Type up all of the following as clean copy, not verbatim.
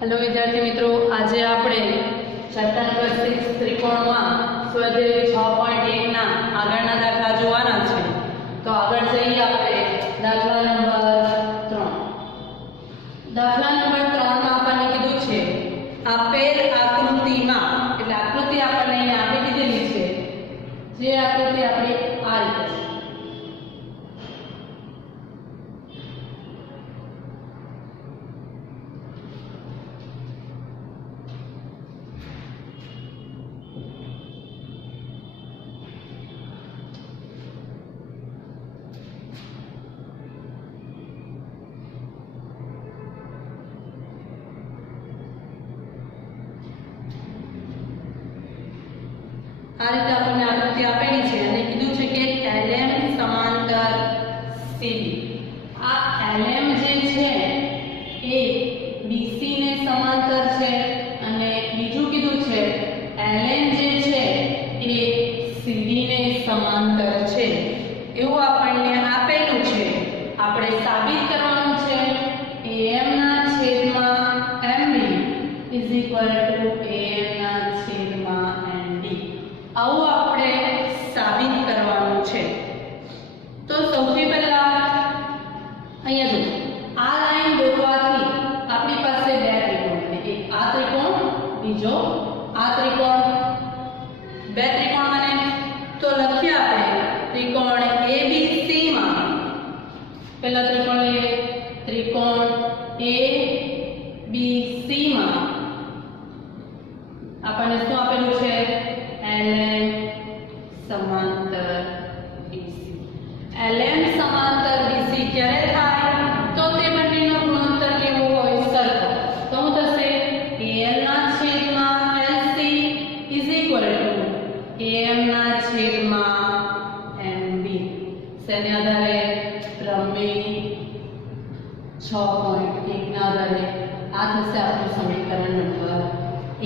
Hello विद्यार्थी मित्रों, आज આપણે ચેપ્ટર નંબર 6 ત્રિકોણમાં સ્વાધ્યાય 6.1 ના આગળના દાખલા જોવાના છે। તો આગળ જઈએ આપણે દાખલા નંબર 3। દાખલા નંબર 3 માં આપણને કીધું છે આપેલ આકૃતિમાં, એટલે આકૃતિ આપણને અહીંયા આપી દીધેલી છે, જે આકૃતિ આપણી આ રીતે છે। આ રીતે આપણને આકૃતિ આપેલી છે અને કીધું છે કે LM સમાંતર CD। આ LM જે છે એ BC ને સમાંતર છે અને બીજું કીધું છે LN જે છે એ CD ને સમાંતર છે, એવું આપણને આપેલું છે। આપણે સાબિત કરવાનું છે AM ના છેદમાં MB AM ના છેદમાં MD। આવું આપણે સાબિત કરવાનું છે। તો સૌથી પહેલા અહીંયા જો આ લાઈન દોરવાથી આપણી પાસે બે ત્રિકોણ બને, એક આ ત્રિકોણ, બીજો આ ત્રિકોણ, બે ત્રિકોણ બને। તો લખીએ આપણે ત્રિકોણ ABC માં પહેલા ત્રિકોણ લઈએ, ત્રિકોણ ABC માં આપણને શું આપેલું છે LM સમાંતર BC। LM સમાંતર BC ક્યારે થાય? તો તે બંનેનો ગુણોત્તર કેવો હોય? સરખો। તો શું થશે? AL ના છેદમાં LC AM ના છેદમાં MB। શેને આધારે? પ્રમેય 6.1 ના આધારે આ થશે આપણું સમીકરણ નંબર 1।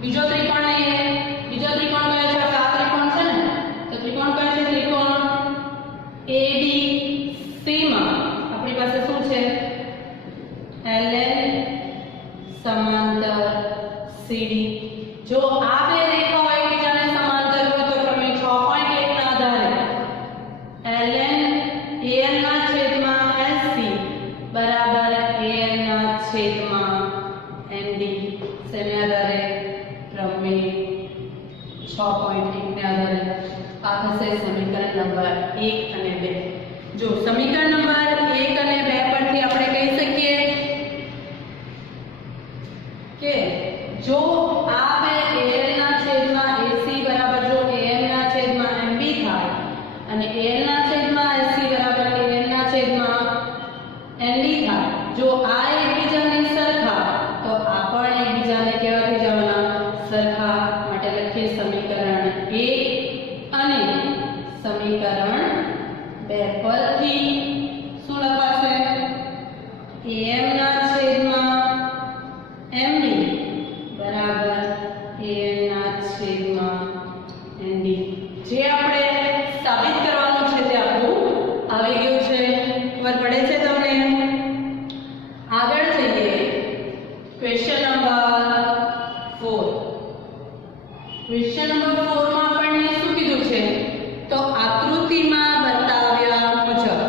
બીજો ત્રિકોણ લઈએ। બીજો ત્રિકોણ કયો છે? આ ત્રિકોણ છે ને, તો ત્રિકોણ કયો છે? ત્રિકોણ ABC માં આપણી પાસે શું છે? LN સમાંતર CD। જો આ બે રેખાઓ એકબીજાને સમાંતર હોય તો પ્રમેય 6.1 ના આધારે LN AL ના છેદમાં SC બરાબર AL ના છેદમાં MD। શેને આધારે? પ્રમેય 6.1 ને આધારે આ થશે સમીકરણ નંબર 1 અને 2। જો સમીકરણ નંબર 1 અને 2 પરથી આપણે કહી શકીએ કે જો આ બે AL ના છેદમાં AC બરાબર જો AM ના છેદમાં MB થાય અને AL ના છેદમાં SC બરાબર AM ના છેદમાં MD થાય, જો આ એકબીજાની સરખા તો આ પણ એકબીજાને કેવા થઈ જવાના? સરખા। માટે લખીએ સમીકરણ 1 અને સમીકરણ 2 પરથી શું લખાશે? AM ના છેદમાં MD બરાબર AM ના છેદમાં MD। જે આપણે સાબિત કરવાનું છે તે આપણું આવી ગયું છે। ખબર પડે છે તમને? આગળ જઈએ ક્વેશ્ચન નંબર 4। ક્વેશ્ચન નંબર 4 માં આપણને શું કીધું છે? તો આકૃતિમાં બતાવ્યા મુજબ।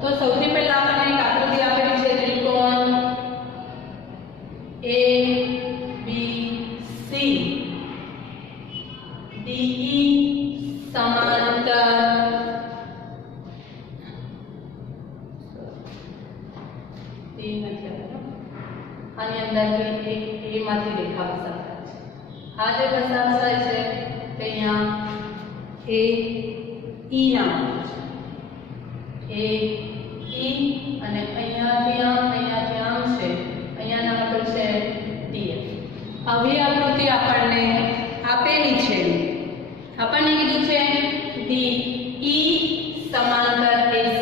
તો સૌથી પહેલા આપણને એક આકૃતિ આપેલી છે ત્રિકોણ ABC DE સમાંતર આની અંદરથી એક A માંથી રેખા પસાર થાય છે। આ જે પસાર થાય છે તે અહીંયા AE નામ છે, AE અને અહીંયાથી આમ છે, અહીંયા નામ આપેલ છે DF। આવી આકૃતિ આપણને આપેલી છે। આપણને કીધું છે DE સમાંતર AC,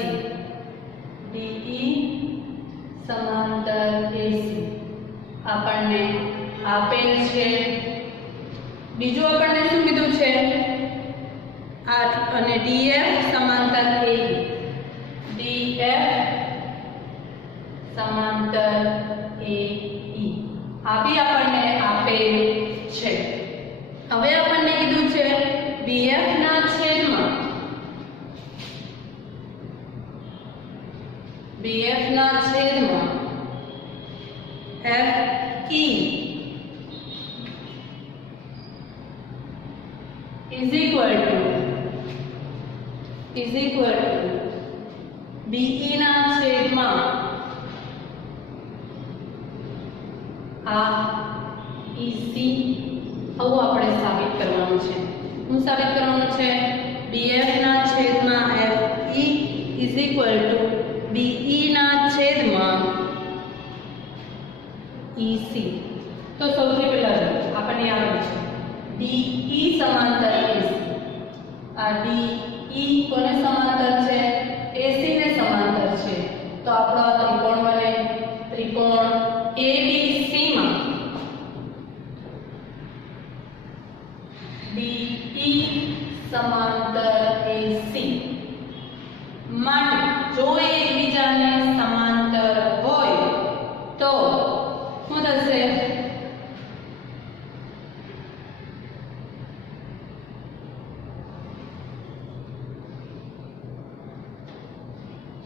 DE સમાંતર AC આપણને આપેલ છે। બીજું આપણને શું કીધું છે? આ અને DF સમાંતર AE, DF સમાંતર એ ઈ આ બી આપણને આપેલ છે. હવે આપણને કીધું છે BF ના છેદમાં BF ના છેદમાં FE is equal to BE ના છેદમાં આ EC આવું આપણે સાબિત કરવાનું છે. શું સાબિત કરવાનું છે? BF ના છેદમાં FE is equal to BE ના છેદમાં EC. તો સૌથી પહેલા આપણને આવે છે DE સમાંતર AC. આ DE કોને સમાંતર છે? AC ને સમાંતર છે. તો આપણો ત્રિકોણ બને ત્રિકોણ ABC માં DE સમાંતર AC માટે જો એ એકબીજાને સમાંતર હોય તો શું થશે?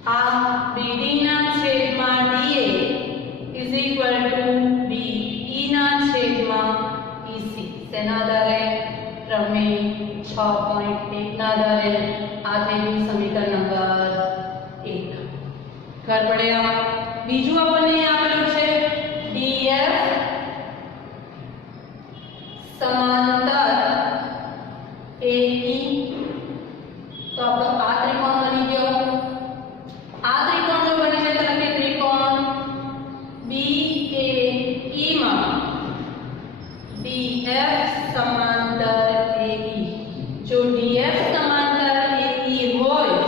આ BD ના છેદમાં DA is equal to BE ના છેદમાં EC. તેના આધારે પ્રમેય 6.1 ના આધારે આ થઈ ગયું સમીકરણ નંબર 1. ખબર પડે? બીજું આપણને આપેલું છે DF સમાંતર AE. તો આપણો આ ત્રિકોણ બની ગયો. આ ત્રિકોણ જો બની જાય તો લખીએ ત્રિકોણ BAE માં DF સમાંતર AE. જો DF સમાંતર AE હોય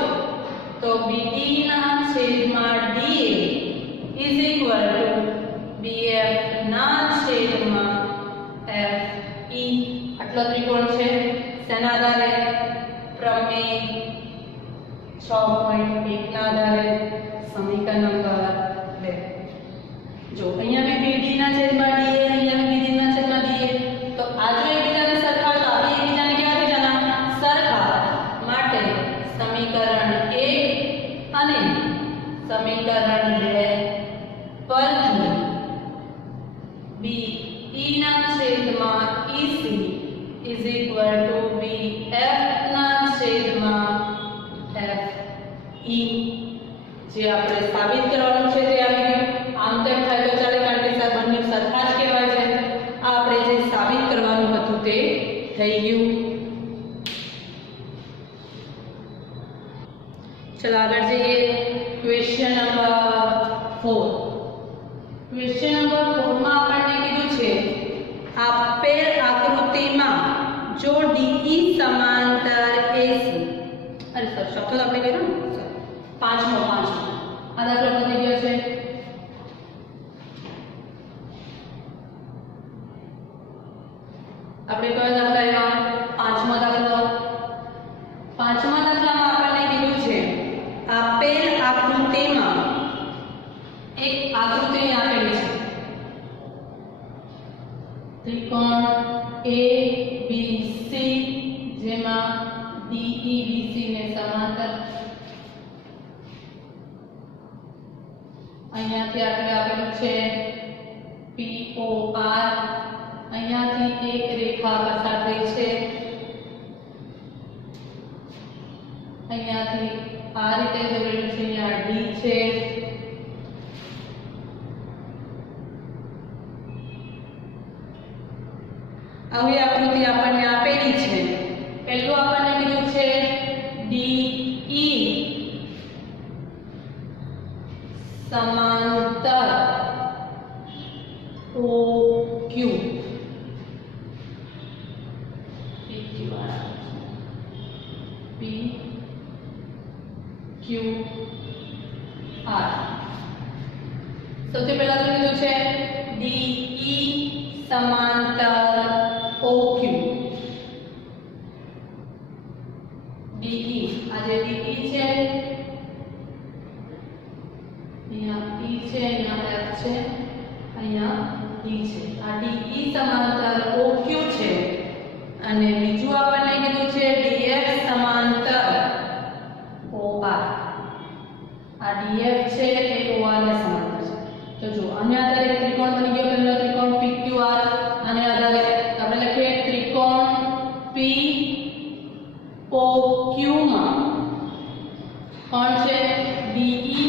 તો BD ના છેદમાં DA is equal to BF ના છેદમાં FE. આટલો ત્રિકોણ છે. તેના આધારે પ્રમેય 6.1 ના આધારે સમીકરણ નંબર 2. જો અહીંયા બી BD ના છેદમાં DA, અહીંયા બી BD ના છેદમાં DA. તો આ જો એકબીજાને સરખા તો આ બી એકબીજાને કેવા થઈ જવાના? સરખા. માટે સમીકરણ 1 અને સમીકરણ 2 પરથી BE ના છેદમાં EC is equal to BF ના છેદમાં FE. જે આપણે સાબિત કરવાનું છે તે આવી ગયું. આમ તેમ થાય તો ચાલે કારણ કે બંને સરખા જ કહેવાય છે. આ આપણે જે સાબિત કરવાનું હતું તે થઈ ગયું. ચલો આગળ જઈએ. Question number 4. ક્વેશ્ચન નંબર 4 માં આપણને કીધું છે આપેલ આકૃતિમાં જો DE સમાંતર AC. અરે સર શબ્દ આપણે કર્યો ને સર. પાંચમો આ દાખલો પતી ગયો છે. આપણે કયો દાખલા આવ્યા? પાંચમો દાખલો. પાંચમા દાખલામાં આપણને કીધું છે આપેલ આકૃતિમાં એક આકૃતિ આપેલી છે. ત્રિકોણ ABC જેમાં DE BC ને સમાંતર. અહીંયાથી આપણે આપેલું છે POR. અહીંયાથી એક રેખા પસાર થઈ છે. અહીંયાથી આ રીતે દોરેલું છે. અહીંયા D છે. આવી આકૃતિ આપણને આપેલી છે. પહેલું આપણને કીધું છે DE સમાંતર OQ. PQR. સૌથી પહેલા શું કીધું છે? DE સમાંતર OQ. DE આ જે DE છે અહીંયા E છે છે, અહીંયા ડી છે. આ ડીઈ સમાંતર ઓક્યુ છે અને બીજું આપણને કીધું છે ડીએફ સમાંતર ઓઆર. આ ડીએફ છે એ ઓઆર ને સમાંતર છે. તો જો આને આધારે ત્રિકોણ બની ગયો. પહેલો ત્રિકોણ પીક્યુઆર. આને આધારે આપણે લખીએ ત્રિકોણ પીઓક્યુ માં કોણ છે? ડીઈ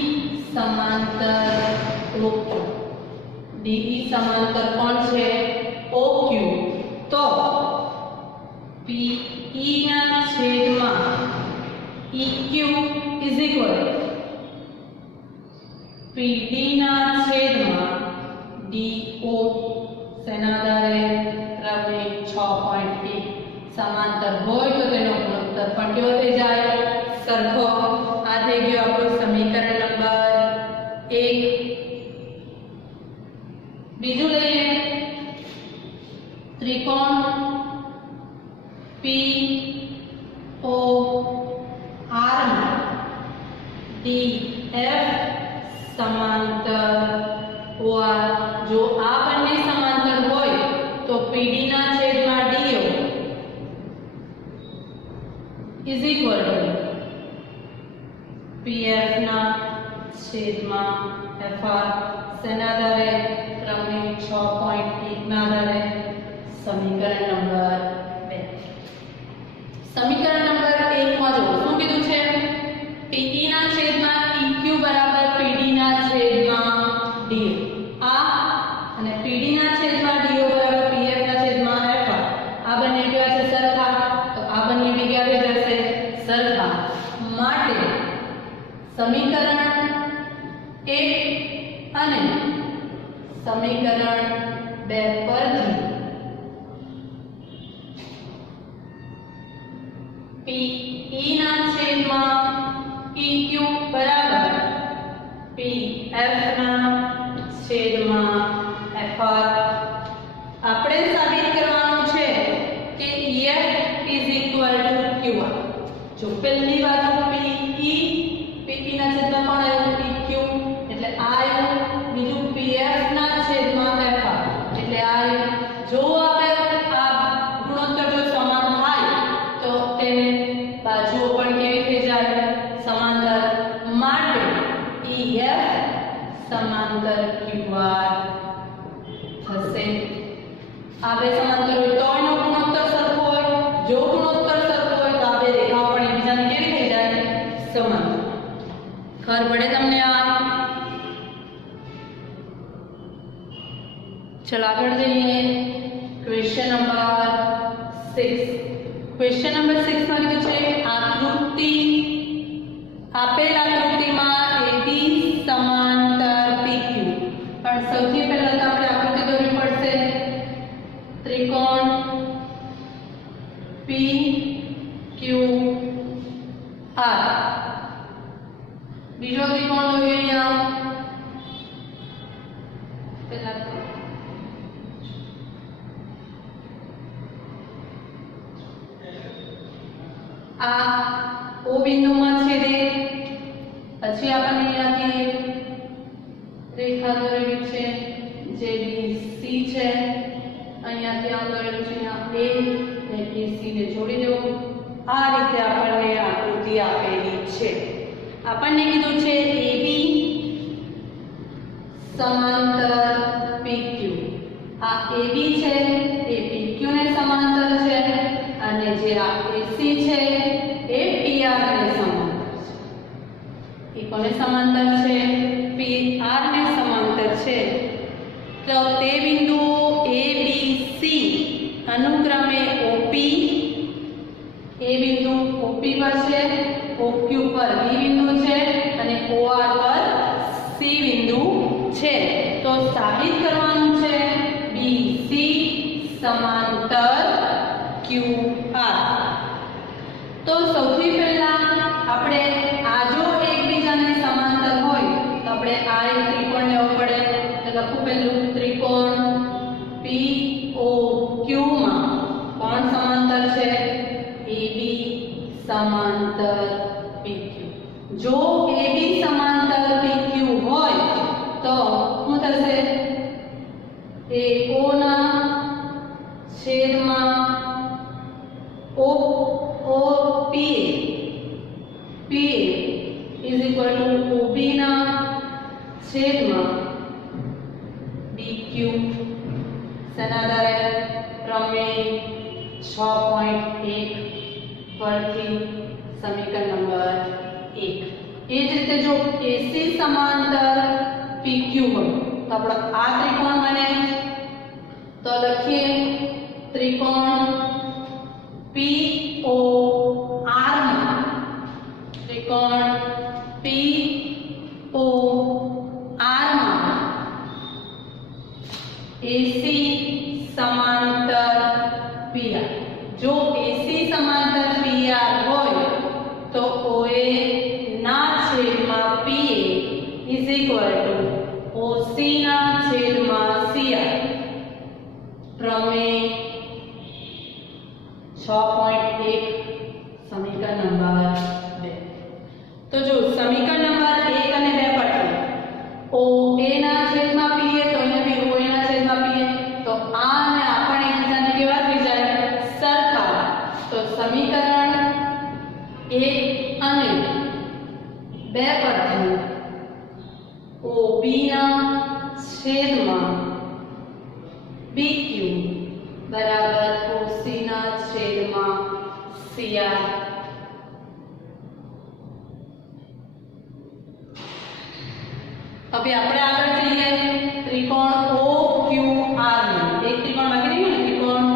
સમાંતર ઓક્યુ. ડીઈ સમાંતર કોણ છે? ઓક્યુ. તો પીઈ ના છેદમાં ઈક્યુ ઇઝ ઇક્વલ પીડી ના છેદમાં ડીઓ. શેના આધારે? ક્રમિક 6.1. સમાંતર હોય તો તેનો ગુણોત્તર પણ કેવો થઈ જાય? સરખો. આ થઈ ગયો આપણું સમીકરણ નંબર 1. બીજું લઈએ ત્રિકોણ પી ઓ આર માં ડીએફ સમાંતર ઓઆર. જો આ બંને સમાંતર હોય તો પીડી ના છેદમાં DO is equal to PF ના છેદમાં એફઆર. શેના આધારે? ક્રમિક 6.1 ના આધારે. સમીકરણ નંબર 2. સમીકરણ નંબર 1 માં જો શું કીધું છે? પીઈ ના છેદમાં ઈક્યુ બરાબર પીડી ના છેદમાં ડીઓ. આ અને પીડી ના છેદમાં ડીઓ બરાબર પીએફ ના છેદમાં એફઆર. આ બંને કેવા છે? સરખા. તો આ બંને બી કેવા થઈ જશે? સરખા. માટે સમીકરણ 1 અને સમીકરણ 2 પરથી પીઈ ના છેદમાં ઈક્યુ બરાબર પીએફ ના છેદમાં એફઆર. આપણે સાબિત કરવાનું છે કે EF is equal two QR. જો પહેલી બાજુ પીઈ ના છેદમાં કોણ આવ્યું? PQ. એટલે આ આવ્યું. બીજું PF ના છેદમાં FR. એટલે આ આવ્યું. જો આપણે આ ગુણોત્તર જો સમાન થાય તો તેને બાજુઓ પણ કેવી થઈ જાય? સમાંતર. માટે EF સમાંતર QR થશે. આ બે સમાંતર હોય તો એનો ગુણોત્તર સરખો હોય. જો ગુણોત્તર સરખો હોય તો આ બે રેખાઓ પણ એકબીજાને કેવી થઈ જાય? સમાંતર. ખબર પડે તમને? આ चलो આગળ જઈએ. Question number 6. ક્વેશ્ચન નંબર 6 માં કીધું છે આકૃતિ. આપેલ આકૃતિમાં AB સમાંતર PQ. પણ સૌથી પહેલા તો આપણે આકૃતિ દોરવી પડશે. ત્રિકોણ PQR. બીજો ત્રિકોણ દોરીએ અહીંયા. પહેલા તો આ O બિંદુમાં છેદે. પછી આપણને અહીંયાથી રેખા દોરેલી છે જે BC છે. અહીંયાથી આમ દોરેલું છે. અહીંયા A અને BC ને જોડી દેવું. આ રીતે આપણને આકૃતિ આપેલી છે. આપણને કીધું છે AB સમાંતર PQ. આ AB છે એ PQ ને સમાંતર છે અને જે આ AC છે એ PR ને સમાંતર છે. એ કોને સમાંતર છે? PR ને સમાંતર છે. તો તે બિંદુઓ ABC અનુક્રમે OP. એ બિંદુ OP પર છે, OQ પર B બિંદુ છે અને OR પર C બિંદુ છે. તો સાબિત કરવાનું છે BC સમાંતર QR. તો સૌથી પહેલા આપણે આ જો એકબીજાને સમાંતર હોય તો આપણે આ એક ત્રિકોણ લેવો પડે. તો લખું પહેલું ત્રિકોણ POQ માં કોણ સમાંતર છે? AB સમાંતર PQ. જો AB સમાંતર PQ હોય તો શું થશે? PQ શેના આધારે પ્રમેય 6.1 પરથી સમીકરણ નંબર 1 એ જ રીતે જો AC સમાંતર PQ હોય તો આપણો આ ત્રિકોણ બને તો લખીએ ત્રિકોણ POR માં ત્રિકોણ POR માં AC સમાંતર PR જો AC સમાંતર PR હોય તો OA ના છેદમાં PA is equal to OC ના છેદમાં CR પ્રમેય 6.1 સમીકરણ નંબર 2 તો જો સમીકરણ નંબર 1 અને 2 પરથી OA ના છેદમાં PA તો અહીંયા બી OA ના છેદમાં PA તો આ અને આ પણ એકબીજાને કેવા થઈ જાય સરખા તો સમીકરણ 1 અને 2 પરથી OB ના છેદમાં BQ બરાબર OC ના છેદમાં CR હવે આપણે આગળ જઈએ ત્રિકોણ OQR માં એક ત્રિકોણ બાકી રહ્યું ને ત્રિકોણ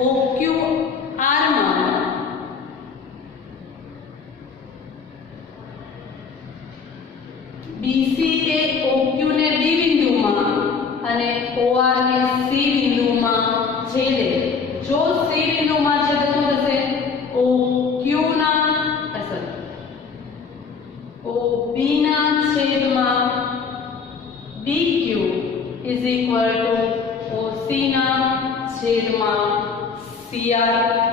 OQR માં BC એ OQ ને B બિંદુમાં અને OR ને C બિંદુમાં છેદે જો C બિંદુમાં છેદે તો થશે OQ ના OB ના છેદમાં BQ is equal to OC ના છેદમાં CR